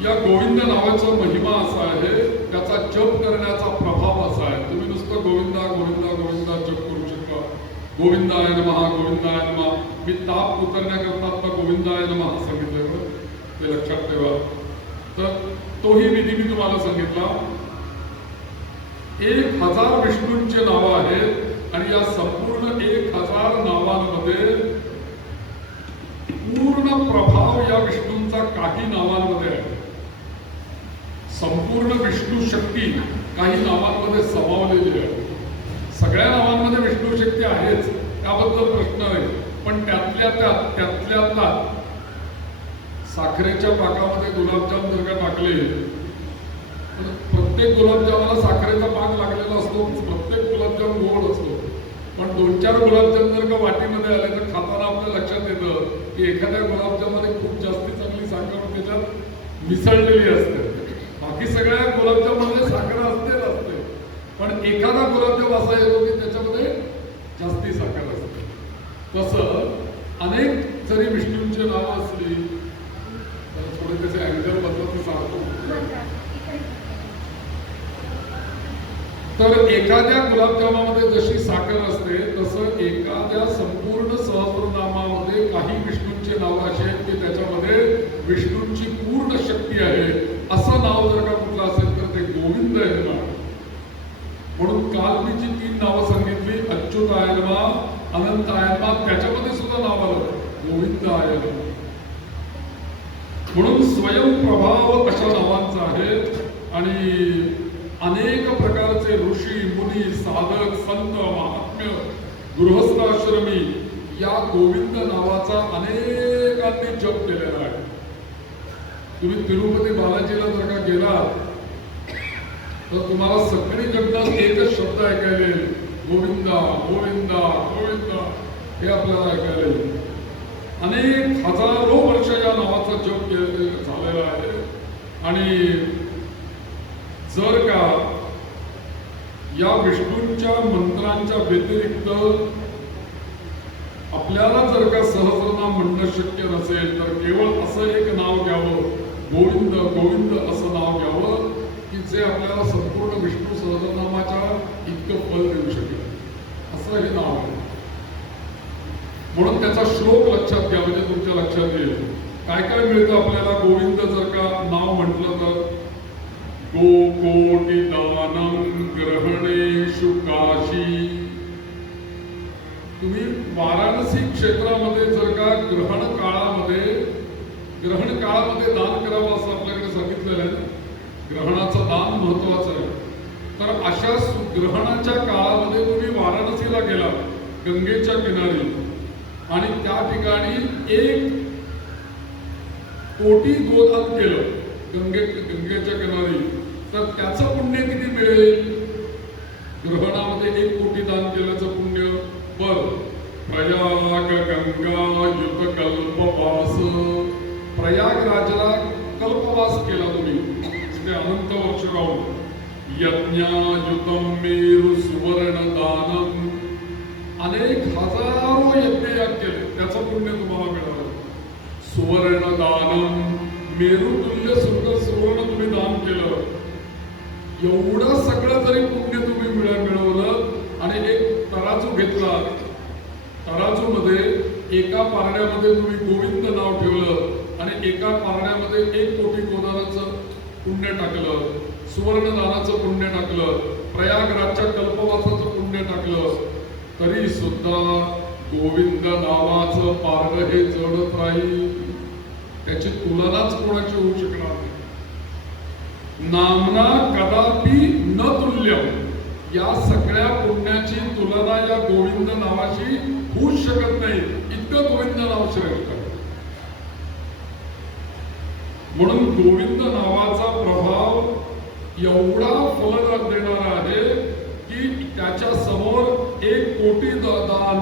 या गोविंद नावाचा महिमा असा आहे, त्याचा जप करण्याचा प्रभाव असा आहे. तुम्ही नुसतं गोविंदा गोविंदा गोविंदा जप करू शकता. गोविंदाय नमः गोविंदाय नमः. मी ताप उतरण्याकरता तर गोविंदाय नमः सांगितलं, ते लक्षात ठेवा. तर तोही विधी मी तुम्हाला सांगितला. 1000 विष्णूंचे नाव आहेत आणि या संपूर्ण 1000 नावांमध्ये पूर्ण प्रभाव या विष्णूंचा काही नावांमध्ये आहे. संपूर्ण विष्णू शक्ती काही नावांमध्ये समावलेली आहे. सगळ्या नावांमध्ये विष्णू शक्ती आहेच, त्याबद्दल प्रश्न नाही. पण त्यातल्या साखरेच्या पाकामध्ये गुलाबजाम जर का टाकले, प्रत्येक गुलाबजामाला साखरेचा पाक लागलेला असतो, प्रत्येक गुलाबजाम गोड असतो. पण 2-4 गुलाबजाम जर का वाटीमध्ये आले तर खाताना आपल्या लक्षात येतं की एखाद्या गुलाबजाममध्ये खूप जास्ती चांगली साखर त्याच्यात मिसळलेली असते. बाकी सगळ्या गुलाबजाममध्ये साखर असते, पण एखादा गुलाबजाम असा येतो की त्याच्यामध्ये जास्ती साखर असते. तसं अनेक जरी विष्णूंचे नाव असली तर थोडे त्याचे अँगल बदलत सांगतो. तर एखाद्या गुलाबजामामध्ये जशी साखर असते तसं एखाद्या संपूर्ण सहस्रनामामध्ये काही विष्णूंचे नाव असे आहेत की त्याच्यामध्ये विष्णूंची पूर्ण शक्ती आहे. असं नाव जर का कुठलं असेल तर ते गोविंद आहे नाव. म्हणून काल मी जी 3 नावं सांगितली, अच्युताय नमः, अनंताय नमः, त्याच्यामध्ये सुद्धा नाव आलं गोविंदाय नमः. म्हणून स्वयंप्रभाव अशा नावांचा आहे. आणि अनेक प्रकारचे ऋषी मुनी साधक संत महात्म्य गृहस्थाश्रमी या गोविंद नावाचा अनेकांनी जप केलेला आहे. तुम्ही तिरुपती बालाजीला जर का गेलात तर तुम्हाला सगळीकडनं एकच शब्द ऐकायला येईल, गोविंदा गोविंदा गोविंदा, हे आपल्याला ऐकायला येईल. अनेक हजारो वर्ष या नावाचा जप झालेला आहे. आणि जर का या विष्णूंच्या मंत्रांच्या व्यतिरिक्त आपल्याला जर का सहस्रनाम म्हणणं शक्य नसेल तर केवळ असं एक नाव घ्यावं, गोविंद गोविंद असं नाव घ्यावं की जे आपल्याला संपूर्ण विष्णू सहस्रनामाच्या इतकं फल देऊ शकेल, असं हे नाव आहे. म्हणून त्याचा श्लोक लक्षात घ्या, म्हणजे तुमच्या लक्षात येईल काय काय मिळतं आपल्याला गोविंद जर का नाव म्हटलं तर. गोकोटिदानं ग्रहणेषु काशी. तुम्ही वाराणसी क्षेत्रामध्ये जर का ग्रहण काळामध्ये दान करावं असं आपल्याकडे सांगितलेलं आहे. ग्रहणाचं दान महत्वाचं आहे. तर अशा ग्रहणाच्या काळामध्ये तुम्ही वाराणसीला गेला गंगेच्या किनारी आणि त्या ठिकाणी 1 कोटी गोदान केलं गंगेच्या किनारी, तर त्याचं पुण्य किती मिळेल? ग्रहणामध्ये 1 कोटी दान केल्याचं पुण्य. बर, प्रयाग गंगा युत कल्पवास. प्रयागराजला कल्पवास केला तुम्ही, तिथे अनंत वर्ष राहून. यज्ञायुतम मेरु सुवर्ण दानम. अनेक हजारो यज्ञ केले, त्याचं पुण्य तुम्हाला मिळालं. सुवर्ण दानम, मेरुतुल्य सुंदर सुवर्ण तुम्ही दान केलं. एवढं सगळं जरी पुण्य तुम्ही मिळवलं आणि एक तराजू घेतला, तराजूमध्ये एका पारड्यामध्ये तुम्ही गोविंद नाव ठेवलं आणि एका पारड्यामध्ये 1 कोटी गोदानाचं पुण्य टाकलं, सुवर्णदानाचं पुण्य टाकलं, प्रयागराजच्या कल्पवासाचं पुण्य टाकलं, तरी सुद्धा गोविंद नावाचं पारड हे जडत राहील. त्याची तुलनाच कोणाची होऊ शकणार नाही. नामना कदापि न तुल्यम. या सगळ्या पुण्याची तुलना या गोविंद नावाशी होऊच शकत नाही. इतकं गोविंद नाव श्रेष्ठ. म्हणून गोविंद नावाचा प्रभाव एवढा फल देणारा आहे की त्याच्या समोर 1 कोटी दान,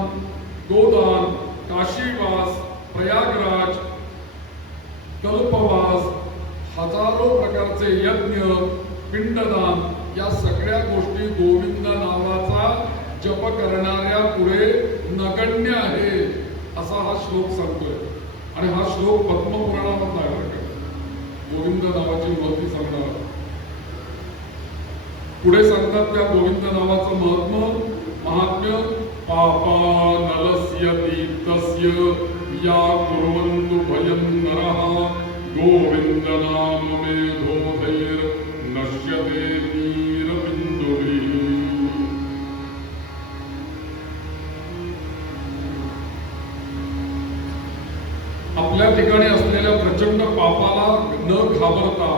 गोदान, काशीवास, प्रयागराज, कल्पवास, हजारो प्रकारचे यज्ञ, पिंडदान, या सगळ्या गोष्टी गोविंद नावाचा जप करणाऱ्या पुढे नगण्य आहे, असा हा श्लोक सांगतोय. आणि हा श्लोक पद्मपुराणामधला आहे. गोविंद नावाची महती सांगणार. पुढे सांगतात त्या गोविंद नावाचं महात्म्य. पापा नलस्यति तस्य या कुर्वन्तु भयं नरः गोविंद नाम मेधोधैर् नश्यते नीरबिन्दुभिः. आपल्या ठिकाणी असलेल्या प्रचंड पापाला न घाबरता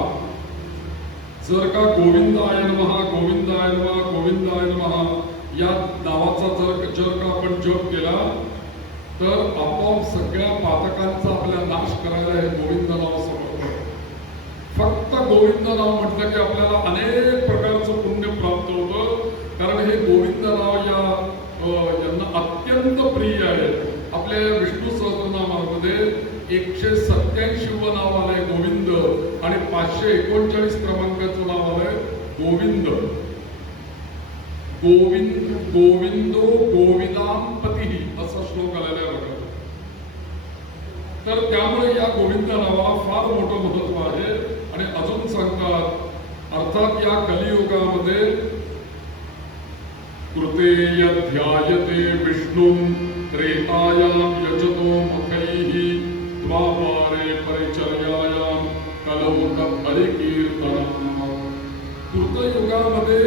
जर का गोविंदाय नमः गोविंदाय नमः गोविंदाय नमः या नावाचा जर का आपण जप केला तर आपोआप सगळ्या पातकांचा आपला नाश करायला हे गोविंद नाव समर्थ आहे. फक्त गोविंद नाव म्हटलं की आपल्याला अनेक प्रकारचं पुण्य प्राप्त होतं. कारण हे गोविंद नाव यांना अत्यंत प्रिय आहे. आपल्या विष्णू सहस्रनामामध्ये 187 नाव आलंय गोविंद आणि 539 क्रमांकाचं नाव आलंय गोविंद. गोविंदो गोविदांपती असा श्लोक आलेला आहे बघा. तर त्यामुळे या गोविंद नावाला फार मोठं महत्व आहे. आणि अजून सांगतात अर्थात या कलियुगामध्ये कृते ध्यायते विष्णू त्रेतायां यजतो मुखैः द्वापारे परिचर्यायां कलौ हरिकीर्तनम्. कृतयुगामध्ये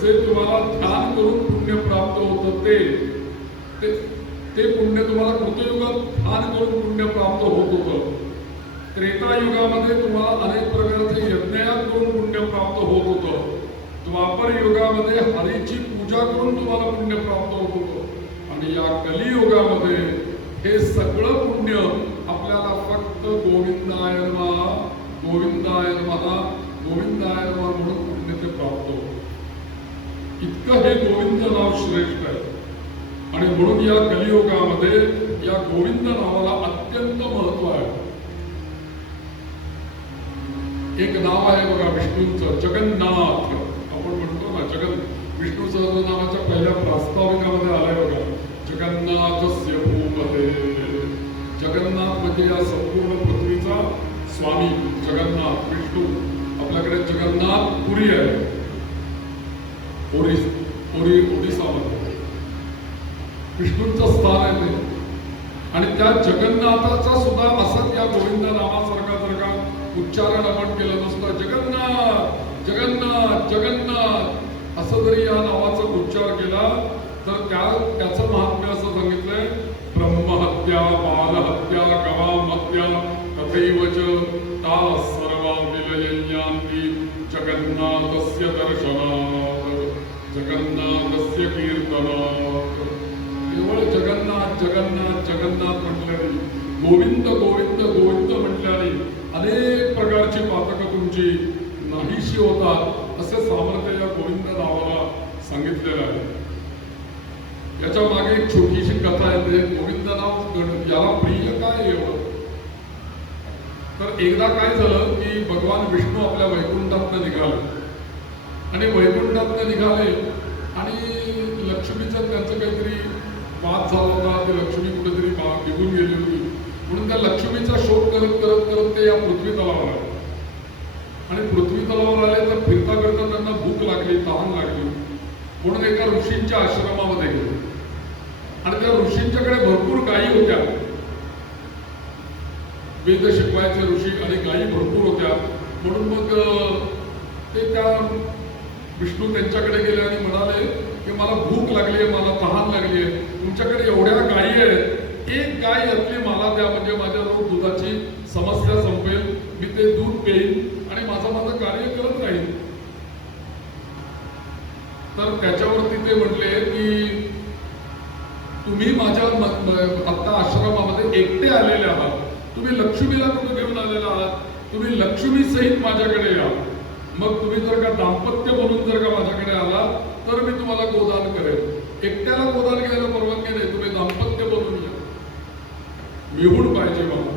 जे तुम्हाला ध्यान करून पुण्य प्राप्त होतं ते पुण्य तुम्हाला कृतयुगात ध्यान करून पुण्य प्राप्त होत होतं. त्रेतायुगामध्ये तुम्हाला अनेक प्रकारचे यज्ञयाग करून पुण्य प्राप्त होत होतं. द्वापर युगामध्ये हरीची पूजा करून तुम्हाला पुण्य प्राप्त होत होतं. आणि या कलियुगामध्ये हे सगळं पुण्य आपल्याला फक्त गोविंदाय नमः गोविंदाय नमः गोविंदाय नमः म्हणून पुण्य ते प्राप्त होतं. इतकं हे गोविंद नाव श्रेष्ठ आहे. आणि म्हणून या कलियुगामध्ये या गोविंद नावाला अत्यंत महत्व आहे. एक नाव आहे बघा विष्णूंचं जगन्नाथ. आपण म्हणतो ना विष्णू सहस्रनामाच्या पहिल्या प्रास्ताविकामध्ये आलाय बघा जगन्नाथस्य भूपते. जगन्नाथ म्हणजे या संपूर्ण पृथ्वीचा स्वामी जगन्नाथ विष्णू. आपल्याकडे जगन्नाथ पुरी आहे ओडिसामध्ये विष्णूंचं स्थान आहे ते. आणि त्या जगन्नाथाचा सुद्धा असंच या गोविंद नावासारखा जर का उच्चारण आपण केलं नसतं जगन्नाथ जगन्नाथ जगन्नाथ असं जरी या नावाचा उच्चार केला तर त्याचं महात्म्य असं सांगितलंय ब्रह्महत्या बालहत्या गवामहत्या तथैव च ता सर्वा विलयन्ति जगन्नाथस्य दर्शनात् जगन्नाथस्य कीर्तनात्. केवळ जगन्नाथ जगन्नाथ जगन्नाथ म्हटल्याने गोविंद गोविंद गोविंद म्हटल्याने अनेक प्रकारची पातकं तुमची नाहीशी होतात असे सामर्थ्य या गोविंद नावाला सांगितलेलं आहे. याच्या मागे एक छोटीशी कथा आहे. गोविंद नाव याला प्रिय काय एवढं. तर एकदा काय झालं की भगवान विष्णू आपल्या वैकुंठातनं निघाले आणि वैकुंठातनं निघाले आणि लक्ष्मीचं त्यांचं काहीतरी वाद झाला होता. ते लक्ष्मी कुठेतरी निघून गेली होती म्हणून त्या लक्ष्मीचा शोध करत करत करत ते या पृथ्वी तलावर आले. आणि पृथ्वी तलावर आले तर फिरता फिरता त्यांना भूक लागली तहान लागली म्हणून एका ऋषींच्या आश्रमामध्ये गेले. आणि त्या ऋषींच्याकडे भरपूर गायी होत्या. वेद शिकवायचे ऋषी आणि गायी भरपूर होत्या. म्हणून मग ते त्या विष्णू त्यांच्याकडे गेले आणि म्हणाले की मला भूक लागली आहे मला तहान लागली आहे तुमच्याकडे एवढ्या गायी आहेत एक गाय यातली मला द्या म्हणजे माझ्या रोज दुधाची समस्या संपेल मी ते दूध पेईन आणि माझं कार्य करत राहील. तर त्याच्यावरती ते म्हटले की तुम्ही माझ्या आता आश्रमामध्ये एकटे आलेले आहात. तुम्ही लक्ष्मीला कुठे घेऊन आलेला आहात. तुम्ही लक्ष्मी सहित माझ्याकडे या. मग तुम्ही जर का दाम्पत्य म्हणून जर का माझ्याकडे आला तर मी तुम्हाला गोदान करेन. एकट्याला गोदान घ्यायला परवानगी नाही. तुम्ही दाम्पत्य बनून या. मिळून पाहिजे मला.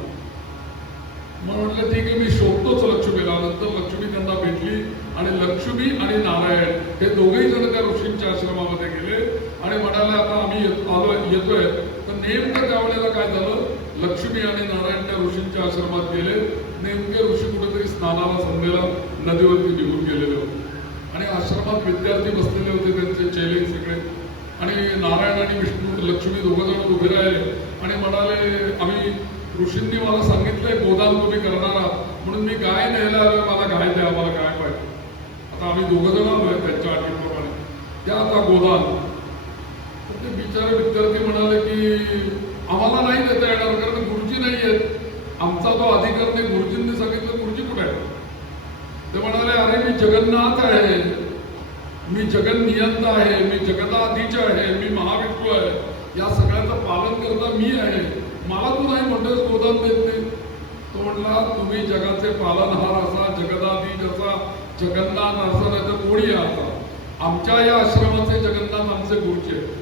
मग म्हटलं ठीक आहे मी शोधतोच लक्ष्मीला. नंतर लक्ष्मी त्यांना भेटली आणि लक्ष्मी आणि नारायण हे दोघेही जण त्या ऋषींच्या आश्रमामध्ये गेले आणि म्हणाले आता आम्ही येतोय. तर नेमकं त्यावेळेला काय झालं लक्ष्मी आणि नारायण त्या ऋषींच्या आश्रमात गेले नेमके ऋषी कुठेतरी स्नानाला संध्येला नदीवरती निघून गेलेले होते आणि आश्रमात विद्यार्थी बसलेले होते, त्यांचे चेले सगळे. आणि नारायण आणि विष्णू लक्ष्मी दोघं जण उभे राहिले आणि म्हणाले, आम्ही ऋषींनी मला सांगितलंय गोदान तुम्ही करणार आहात, म्हणून मी गाय न्यायला आलोय, मला गाय द्या, मला गाय पाहिजे. आता आम्ही दोघं जण आलोय त्यांच्या अटीप्रमाणे, त्या आता गोदान. तर ते बिचारे विद्यार्थी म्हणाले की आम्हाला नाही देता येणार, कारण गुरुजी नाही आहेत, आमचा तो अधिकार नाही. गुरुजींनी सांगितलं, गुरुजी कुठे आहे? ते म्हणाले, अरे मी जगन्नाथ आहे, मी जगन्नियंता आहे, मी जगदाधीश आहे, मी महाविष्णू आहे, या सगळ्याचं पालन करता मी आहे, मला तू नाही म्हणतोस गोदान देत नाही. तो म्हटला, तुम्ही जगाचे पालनहार असा, जगदाधीश असा, जगन्नाथ असा, नाही तर कोणी असा, आमच्या या आश्रमाचे जगन्नाथ आमचे गुरुचे आहेत.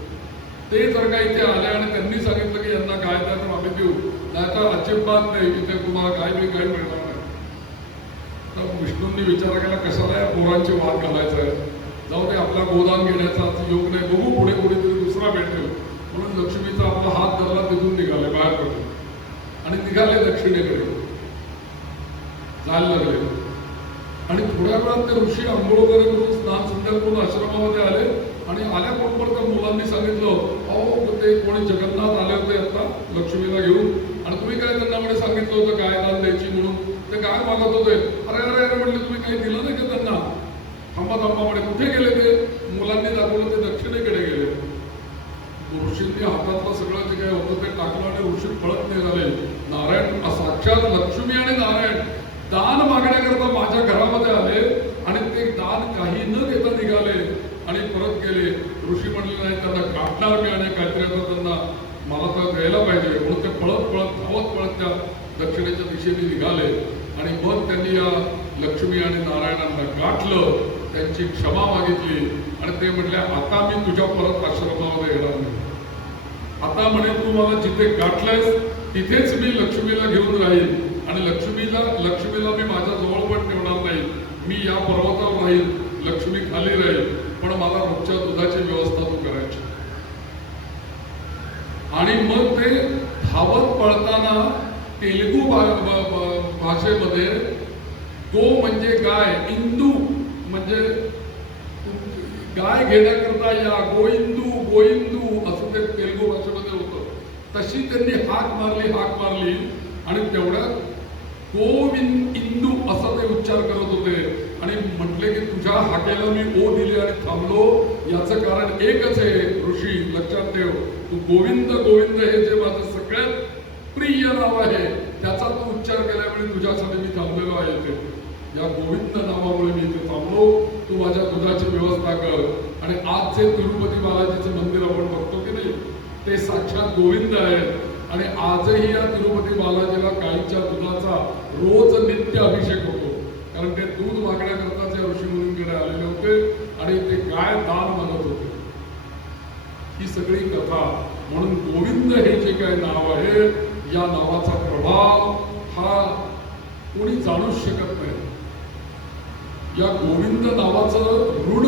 ते जर का इथे आले आणि त्यांनी सांगितलं की यांना गाय द्या तर आम्ही देऊ, नाही तर अजिबात नाही, इथे तुम्हाला गाय मिळणार नाही. तर विष्णूंनी विचार केला, कशाला या पोरांची वाद घालायचा आहे, जाऊ दे, आपला गोदान घेण्याचा योग नाही, बघू पुढे कुठेतरी दुसरा भेटेल. म्हणून लक्ष्मीचा आपला हात धरला, तिथून निघाले बाहेर पडले आणि निघाले दक्षिणेकडे जायला लागले. आणि थोड्या वेळात ते ऋषी आंघोळ वगैरे करून स्नान संध्या करून आश्रमामध्ये आले आणि आल्याबरोबर त्या मुलांनी सांगितलं, अहो ते कोणी जगन्नाथ आले होते आता लक्ष्मीला घेऊन, आणि तुम्ही काय त्यांना म्हणे सांगितलं होतं गाय दान द्यायची म्हणून, ते गाय मागत होते. अरे अरे अरे म्हटले, तुम्ही काही दिलं नाही का त्यांना? थांबा थांबा म्हणे, कुठे गेले ते? मुलांनी दाखवलं, ते दक्षिणेकडे गेले. ऋषींनी हातातलं सगळं जे काही होतं ते टाकलं आणि ऋषी पळत निघाले. नारायण साक्षात लक्ष्मी आणि नारायण दान मागण्याकरता माझ्या घरामध्ये आले आणि ते दान काही न देता निघाले आणि परत गेले. ऋषी म्हणले, नाही त्यांना गाठणार मी आणि काहीतरी आता त्यांना मला तर द्यायला पाहिजे, म्हणून ते पळत पळत धावत पळत त्या दक्षिणेच्या दिशेने निघाले. आणि मग त्यांनी या लक्ष्मी आणि नारायणांना गाठलं, त्यांची क्षमा मागितली आणि ते म्हटले, आता मी तुझ्या परत आश्रमामध्ये येणार नाही. आता म्हणे, तू मला जिथे गाठलंयस तिथेच मी लक्ष्मीला घेऊन राहील आणि लक्ष्मीला मी माझ्या जवळ पण ठेवणार नाही. मी या पर्वतावर राहील, लक्ष्मी खाली राहील, पण मला रोजच्या दुधाची व्यवस्था तू करायची. आणि मग ते धावत पळताना तेलुगू भाषेमध्ये गो म्हणजे गाय, इंदू म्हणजे गाय घेण्याकरता या, गोइंदू गोइंदू असं ते तेलुगू भाषेमध्ये होतं. तशी त्यांनी हाक मारली आणि तेवढ्यात इंदू असा ते उच्चार करत होते आणि म्हटले की तुझ्या हाकेला मी ओ दिली आणि थांबलो, याचं कारण एकच आहे ऋषी, लक्षात ठेव, तू गोविंद गोविंद हे जे माझं सगळ्यात प्रिय नाव आहे त्याचा तू उच्चार केल्यामुळे तुझ्यासाठी मी थांबलेलो आहे. इथे या गोविंद नावामुळे मी इथे थांबलो, तू माझ्या दुधाची व्यवस्था कर. आणि आज जे तिरुपती बालाजीचं मंदिर आपण बघतो की नाही, ते साक्षात गोविंद आहे. आणि आजही या तिरुपती बालाजीला गाईच्या दुधाचा रोज नित्य अभिषेक होतो, कारण ते दूध मागण्याकरता जे ऋषी मुनींकडे आलेले होते आणि ते गाय दान मागत होते. ही सगळी कथा. म्हणून गोविंद हे जे काही नाव आहे, या नावाचा प्रभाव हा कोणी जाणूच शकत नाही. या गोविंद नावाचं ऋण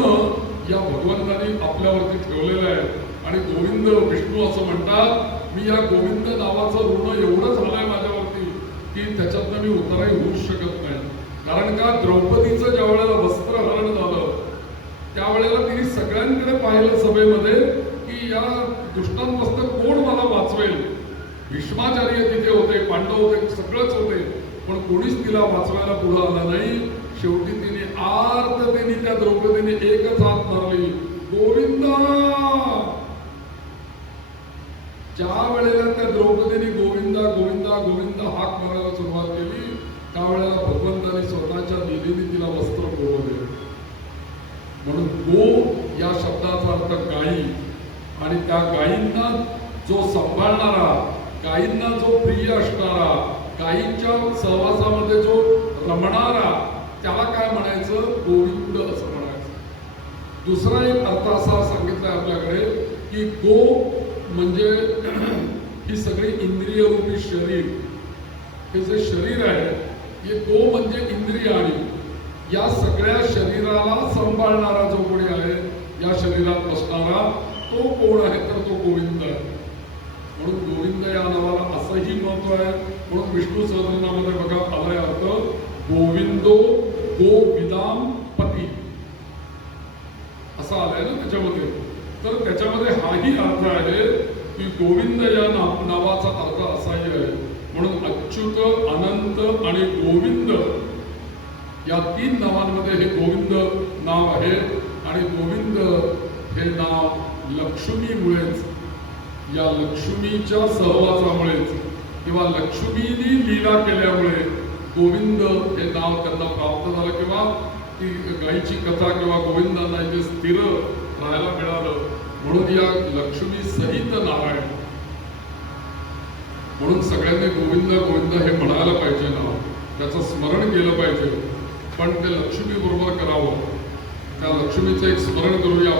या भगवंतानी आपल्यावरती ठेवलेलं आहे. आणि गोविंद विष्णू असं म्हणतात, मी या गोविंद नावाचं ऋण एवढं झालंय माझ्यावरती की त्याच्यातनं मी उतारही होऊच शकत नाही. कारण का, द्रौपदीचं ज्या वेळेला वस्त्रहरण झालं त्यावेळेला तिने सगळ्यांकडे पाहिलं सभेमध्ये की या दुष्टांपासून कोण मला वाचवेल. भीष्माचार्य तिथे होते, पांडव होते, सगळंच होते, पण कोणीच तिला वाचवायला पुढे आला नाही. शेवटी तिने आर्ततेने त्या द्रौपदीने एकच हात मारली, गोविंदा. ज्या वेळेला त्या द्रौपदीने गोविंदा गोविंदा गोविंदा हाक मारायला सुरुवात केली, त्यावेळेला भगवंताने स्वतःच्या लीलेने तिला वस्त्र पुरवले. म्हणून गो या शब्दाचा अर्थ गायी, आणि त्या गायींना जो सांभाळणारा, गायींना जो प्रिय असणारा, गायींच्या सहवासामध्ये जो रमणारा, त्याला काय म्हणायचं, गोविंद असं म्हणायचं. दुसरा एक अर्थ असा सांगितलाय आपल्याकडे की गो म्हणजे ही सगळी इंद्रिय रूपी शरीर, हे जे शरीर आहे, हे गो म्हणजे इंद्रिय, आणि या सगळ्या शरीराला सांभाळणारा जो कोणी आहे, या शरीरात बसणारा तो कोण आहे, तर तो गोविंद आहे. म्हणून गोविंद या नावाला असंही महत्व आहे. म्हणून विष्णू सहस्रनामामध्ये बघा आलाय अर्थ गोविंदो गोविदाम पती असा आलाय ना त्याच्यामध्ये. तर त्याच्यामध्ये हाही अर्थ आहे की गोविंद या नावाचा अर्थ असाही आहे. म्हणून अच्युत, अनंत आणि गोविंद या 3 नावांमध्ये हे गोविंद नाव आहे. आणि गोविंद हे नाव लक्ष्मीमुळेच, या लक्ष्मीच्या सहवासामुळेच किंवा लक्ष्मीनी लीला केल्यामुळे गोविंद हे नाव त्यांना प्राप्त झालं, किंवा ती गायीची कथा किंवा गोविंदांना इथे स्थिर राहायला मिळालं. म्हणून या लक्ष्मी सहित नारायण. म्हणून सगळ्यांनी गोविंद गोविंद हे म्हणायला पाहिजे, नाव त्याचं स्मरण केलं पाहिजे, पण ते लक्ष्मी बरोबर करावं. त्या लक्ष्मीचं एक स्मरण करूया.